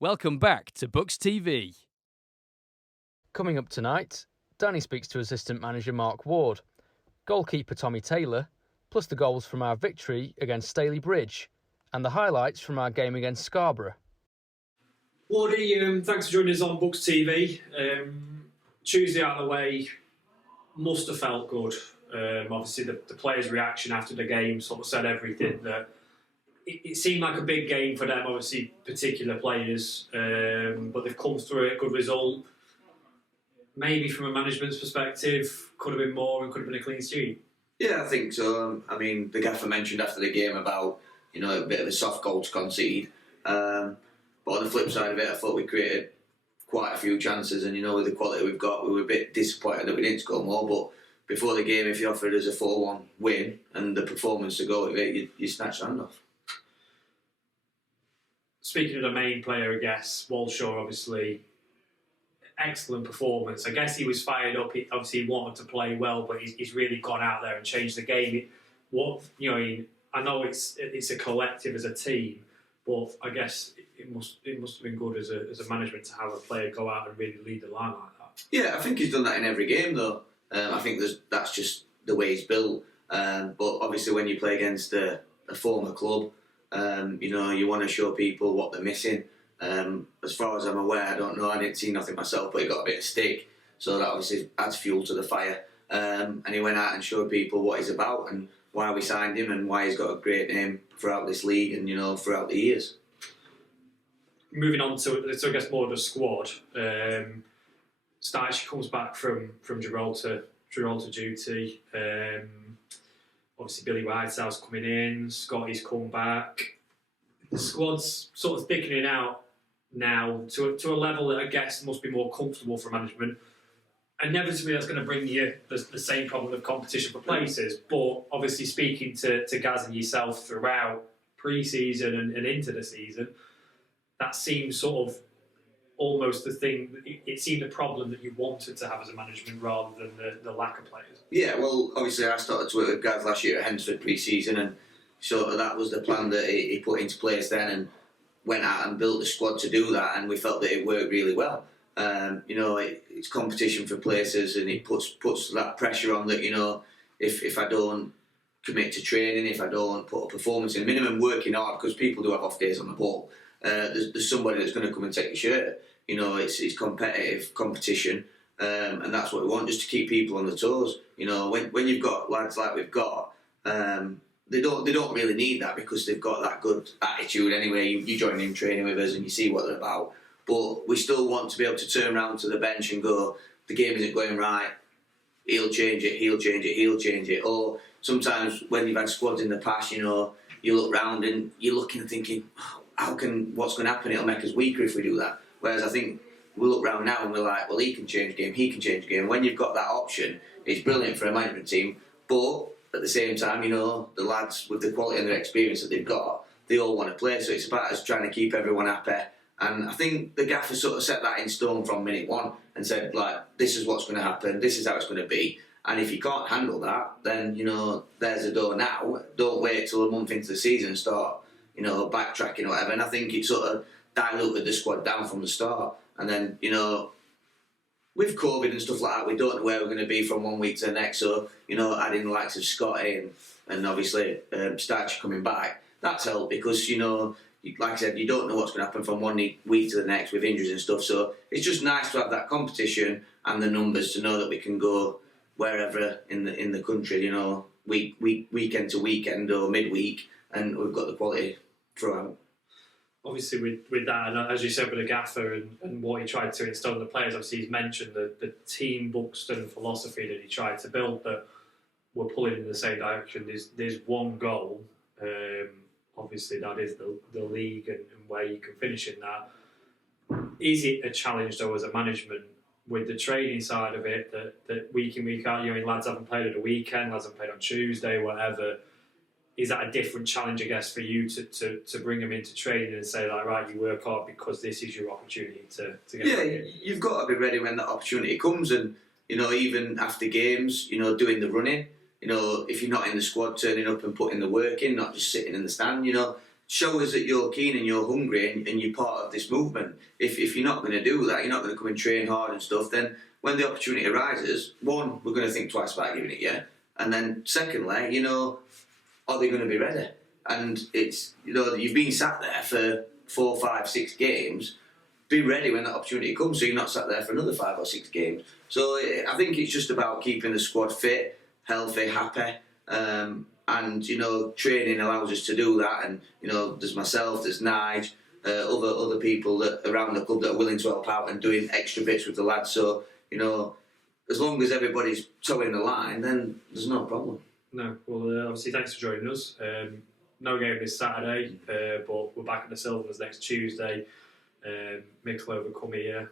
Welcome back to Books TV. Coming up tonight, Danny speaks to assistant manager Mark Ward, goalkeeper Tommy Taylor, plus the goals from our victory against Staley Bridge, and the highlights from our game against Scarborough. Wardy, thanks for joining us on Books TV. Tuesday out of the way, must have felt good. Obviously, the players' reaction after the game sort of said everything. That it seemed like a big game for them, obviously, particular players, but they've come through it, good result. Maybe from a management's perspective, could have been more and could have been a clean sheet. Yeah, I think so. I mean, the gaffer mentioned after the game about, a bit of a soft goal to concede. But on the flip side of it, I thought we created quite a few chances, and with the quality we've got, we were a bit disappointed that we didn't score more. But before the game, if you offered us a 4-1 win and the performance to go with it, you snatch the hand off. Speaking of the main player, I guess, Walshaw, obviously, excellent performance. I guess he was fired up. He wanted to play well, but he's really gone out there and changed the game. I know it's a collective as a team, but I guess it must have been good as a management to have a player go out and really lead the line like that. Yeah, I think he's done that in every game, though. I think that's just the way he's built. But obviously, when you play against a former club, you want to show people what they're missing. As far as I'm aware, I don't know, I didn't see nothing myself, but he got a bit of stick, so that obviously adds fuel to the fire. And he went out and showed people what he's about and why we signed him and why he's got a great name throughout this league and throughout the years. Moving on to I guess more of the squad. Starch comes back from Gibraltar duty. Obviously, Billy Whitehouse coming in, Scotty's come back. The squad's sort of thickening out now to a level that I guess must be more comfortable for management. Inevitably, that's going to bring you the same problem of competition for places. But obviously, speaking to Gaz and yourself throughout pre-season and into the season, that seems sort of almost the thing. It seemed a problem that you wanted to have as a management rather than the lack of players. Yeah, well, obviously I started to work with Gaz last year at Hensford pre-season, and so that was the plan that he put into place then, and went out and built the squad to do that, and we felt that it worked really well. It's competition for places, and it puts that pressure on that, if I don't commit to training, if I don't put a performance in, minimum working hard, because people do have off days on the ball, there's somebody that's going to come and take your shirt. It's competitive competition, and that's what we want, just to keep people on the toes. When you've got lads like we've got, they don't really need that because they've got that good attitude anyway. You join in training with us and you see what they're about. But we still want to be able to turn around to the bench and go, the game isn't going right, he'll change it. Or sometimes when you've had squads in the past, you look round and you're looking and thinking, what's going to happen? It'll make us weaker if we do that. Whereas I think we look round now and we're like, well, he can change the game. When you've got that option, it's brilliant for a management team. But at the same time, the lads with the quality and the experience that they've got, they all want to play. So it's about us trying to keep everyone happy. And I think the gaffer sort of set that in stone from minute one and said, this is what's going to happen, this is how it's going to be. And if you can't handle that, then, there's the door now. Don't wait till a month into the season and start, backtracking or whatever. And I think it sort of diluted the squad down from the start. And then, with COVID and stuff like that, we don't know where we're going to be from one week to the next. So, adding the likes of Scotty and obviously Starch coming back, that's helped because, like I said, you don't know what's going to happen from one week to the next with injuries and stuff. So it's just nice to have that competition and the numbers to know that we can go wherever in the country, weekend to weekend or midweek, and we've got the quality throughout. Obviously, with that, and as you said, with the gaffer and what he tried to instill in the players, obviously he's mentioned the team Buxton philosophy that he tried to build, that we're pulling in the same direction. There's one goal. Obviously, that is the league and where you can finish in that. Is it a challenge, though, as a management, with the training side of it, that week in, week out, lads haven't played at the weekend, lads haven't played on Tuesday, whatever. Is that a different challenge, I guess, for you to bring them into training and say, right, you work hard because this is your opportunity to get ready? You've got to be ready when that opportunity comes. And, even after games, doing the running, if you're not in the squad, turning up and putting the work in, not just sitting in the stand, show us that you're keen and you're hungry and you're part of this movement. If you're not going to do that, you're not going to come and train hard and stuff, then when the opportunity arises, one, we're going to think twice about giving it you, and then secondly, you know, are they going to be ready? And it's, you know, you've been sat there for 4, 5, 6 games. Be ready when that opportunity comes, so you're not sat there for another 5 or 6 games. So I think it's just about keeping the squad fit, healthy, happy, and you know, training allows us to do that. And you know, there's myself, there's Nige, other people that around the club that are willing to help out and doing extra bits with the lads. So you know, as long as everybody's toeing the line, then there's no problem. No, well, obviously, thanks for joining us. No game this Saturday, but we're back at the Silvers next Tuesday. Mixlover come here.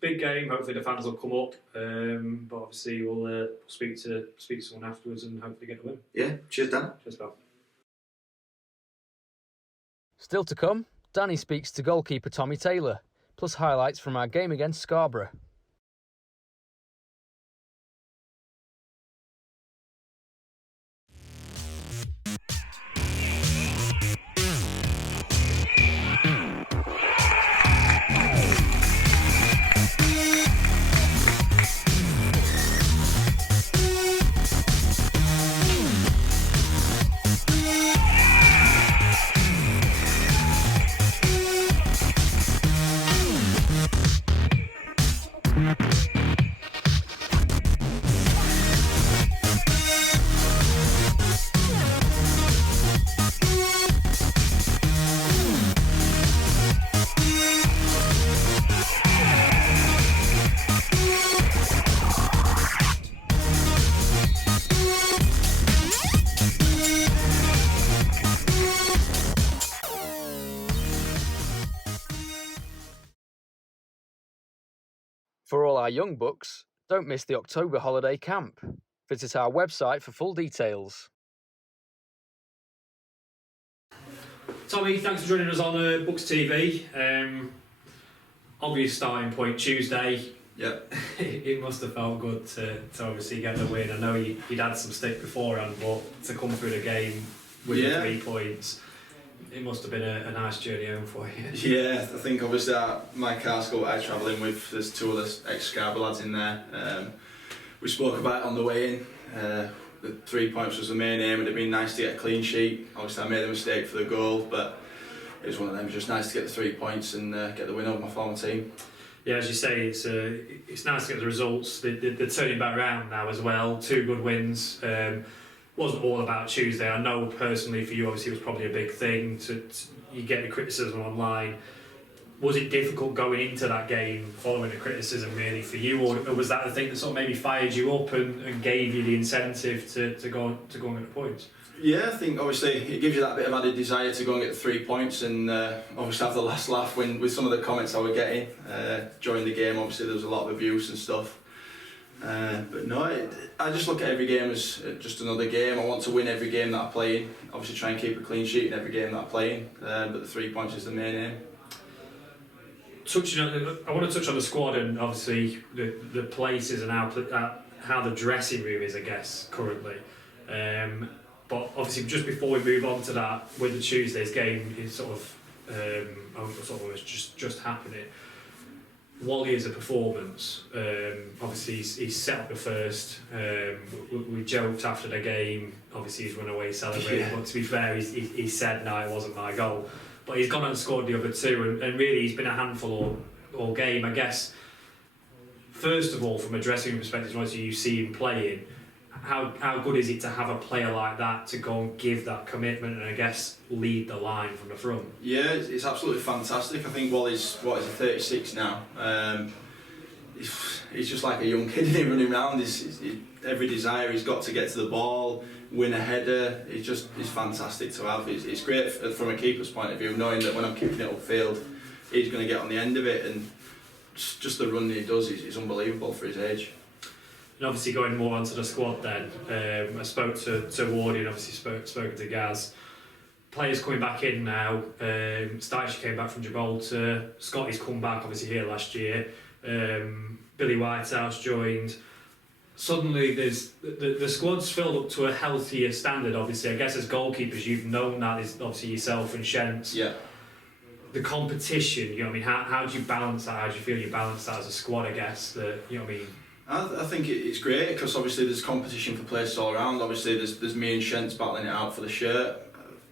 Big game. Hopefully the fans will come up. But obviously we'll speak to someone afterwards and hopefully get a win. Yeah. Cheers, Dan. Cheers, pal. Still to come, Danny speaks to goalkeeper Tommy Taylor, plus highlights from our game against Scarborough. For all our young bucks, don't miss the October holiday camp. Visit our website for full details. Tommy, thanks for joining us on Bucks TV. Obvious starting point Tuesday. Yep. It must have felt good to obviously get the win. I know you'd had some stick beforehand, but to come through the game with the 3 points, it must have been a nice journey home for you. Yeah, I think obviously my car's got what I travel in with. There's 2 other ex-Scarborough lads in there. We spoke about it on the way in. The 3 points was the main aim. It'd have been nice to get a clean sheet. Obviously I made a mistake for the goal, but it was one of them. It was just nice to get the 3 points and get the win over my former team. Yeah, as you say, it's nice to get the results. They're turning back around now as well. 2 good wins. Wasn't all about Tuesday. I know personally for you, obviously, it was probably a big thing. You get the criticism online. Was it difficult going into that game, following the criticism really for you, or was that the thing that sort of maybe fired you up and gave you the incentive to go and get the points? Yeah, I think obviously it gives you that bit of added desire to go and get the 3 points, and obviously have the last laugh with some of the comments I was getting during the game. Obviously there was a lot of abuse and stuff. But no, I just look at every game as just another game. I want to win every game that I play in. Obviously try and keep a clean sheet in every game that I play in. But the 3 points is the main aim. I want to touch on the squad and obviously the places and how the dressing room is, I guess, currently. But obviously just before we move on to that, with the Tuesday's game is sort of just happening. Wally is a performance. Obviously, he's set up the first. We joked after the game. Obviously, he's run away celebrating. Yeah. But to be fair, he said, "No, it wasn't my goal." But he's gone and scored the other 2, and really, he's been a handful all game. I guess. First of all, from a dressing room perspective, once you see him playing, how good is it to have a player like that to go and give that commitment and I guess lead the line from the front? Yeah, it's absolutely fantastic. I think Wally's 36 now. He's just like a young kid, isn't he, running around. Every desire he's got to get to the ball, win a header. He's fantastic to have. It's great from a keeper's point of view, knowing that when I'm kicking it upfield, he's going to get on the end of it, and just the run that he does is unbelievable for his age. And obviously going more onto the squad then, I spoke to Wardy and obviously spoken to Gaz. Players coming back in now. Stajci came back from Gibraltar. Scotty's come back obviously here last year. Billy Whitehouse joined. suddenly there's the squad's filled up to a healthier standard. Obviously, I guess as goalkeepers, you've known that is obviously yourself and Shents. Yeah. The competition, you know what I mean? How do you balance that? How do you feel you balance that as a squad? I guess that, you know what I mean. I think it's great because obviously there's competition for places all around. Obviously there's me and Shents battling it out for the shirt.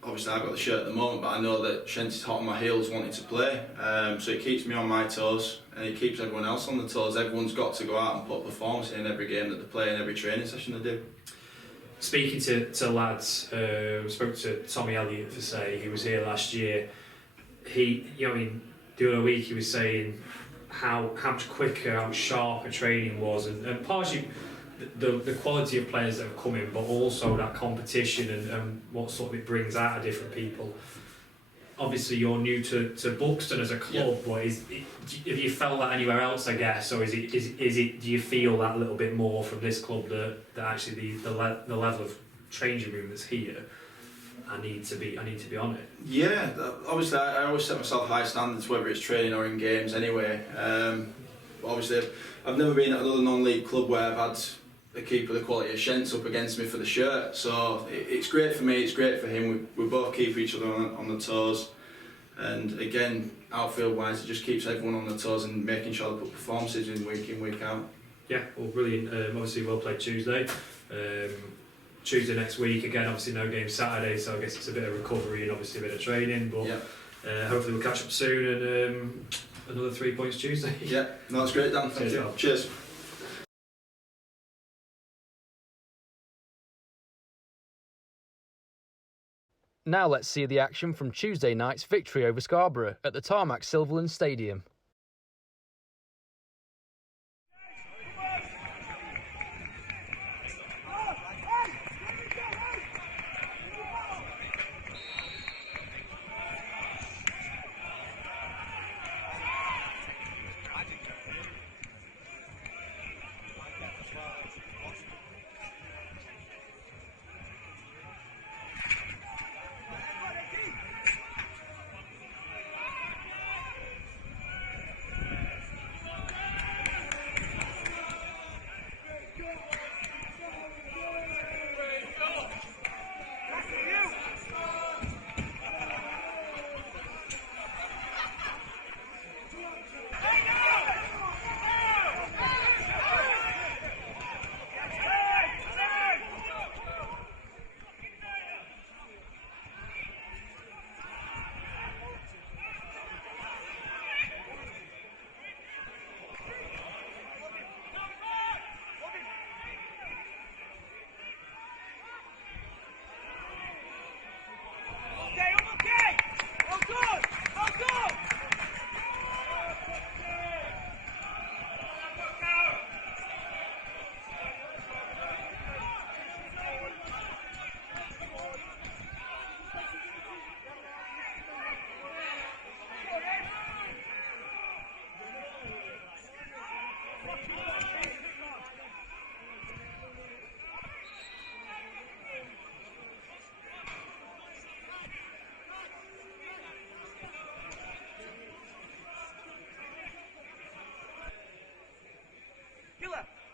Obviously I've got the shirt at the moment, but I know that Shents is hot on my heels wanting to play. So it keeps me on my toes and it keeps everyone else on the toes. Everyone's got to go out and put a performance in every game that they play and every training session they do. Speaking to lads, spoke to Tommy Elliott for say he was here last year. He, you know, I mean, the other week he was saying how much quicker, how much sharper training was, and partially the quality of players that have come in, but also that competition and what sort of it brings out of different people. Obviously, you're new to Buxton as a club, yeah. But have you felt that anywhere else? I guess, or is it? Do you feel that a little bit more from this club that actually the level of changing room that's here? I need to be on it. Yeah, obviously I always set myself high standards, whether it's training or in games anyway. Obviously I've never been at another non-league club where I've had a keeper the quality of Shents up against me for the shirt, so it's great for me, it's great for him. We both keep each other on the toes, and again, outfield wise, it just keeps everyone on the toes and making sure they put performances in, week out. Yeah, well, brilliant. Obviously well played Tuesday. Tuesday next week, again, obviously no game Saturday, so I guess it's a bit of recovery and obviously a bit of training, but yeah. Hopefully we'll catch up soon and another 3 points Tuesday. Yeah, no, that's great, Dan. Thank you. Cheers. Now let's see the action from Tuesday night's victory over Scarborough at the Tarmac Silverland Stadium.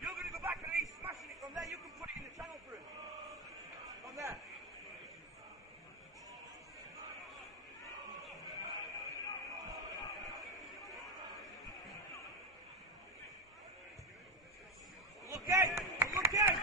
You're going to go back and he's smashing it from there. You can put it in the channel for him. From there. Look out! Look out!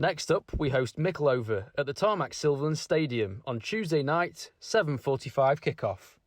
Next up, we host Mickleover at the Tarmac Silverland Stadium on Tuesday night, 7:45 kick-off.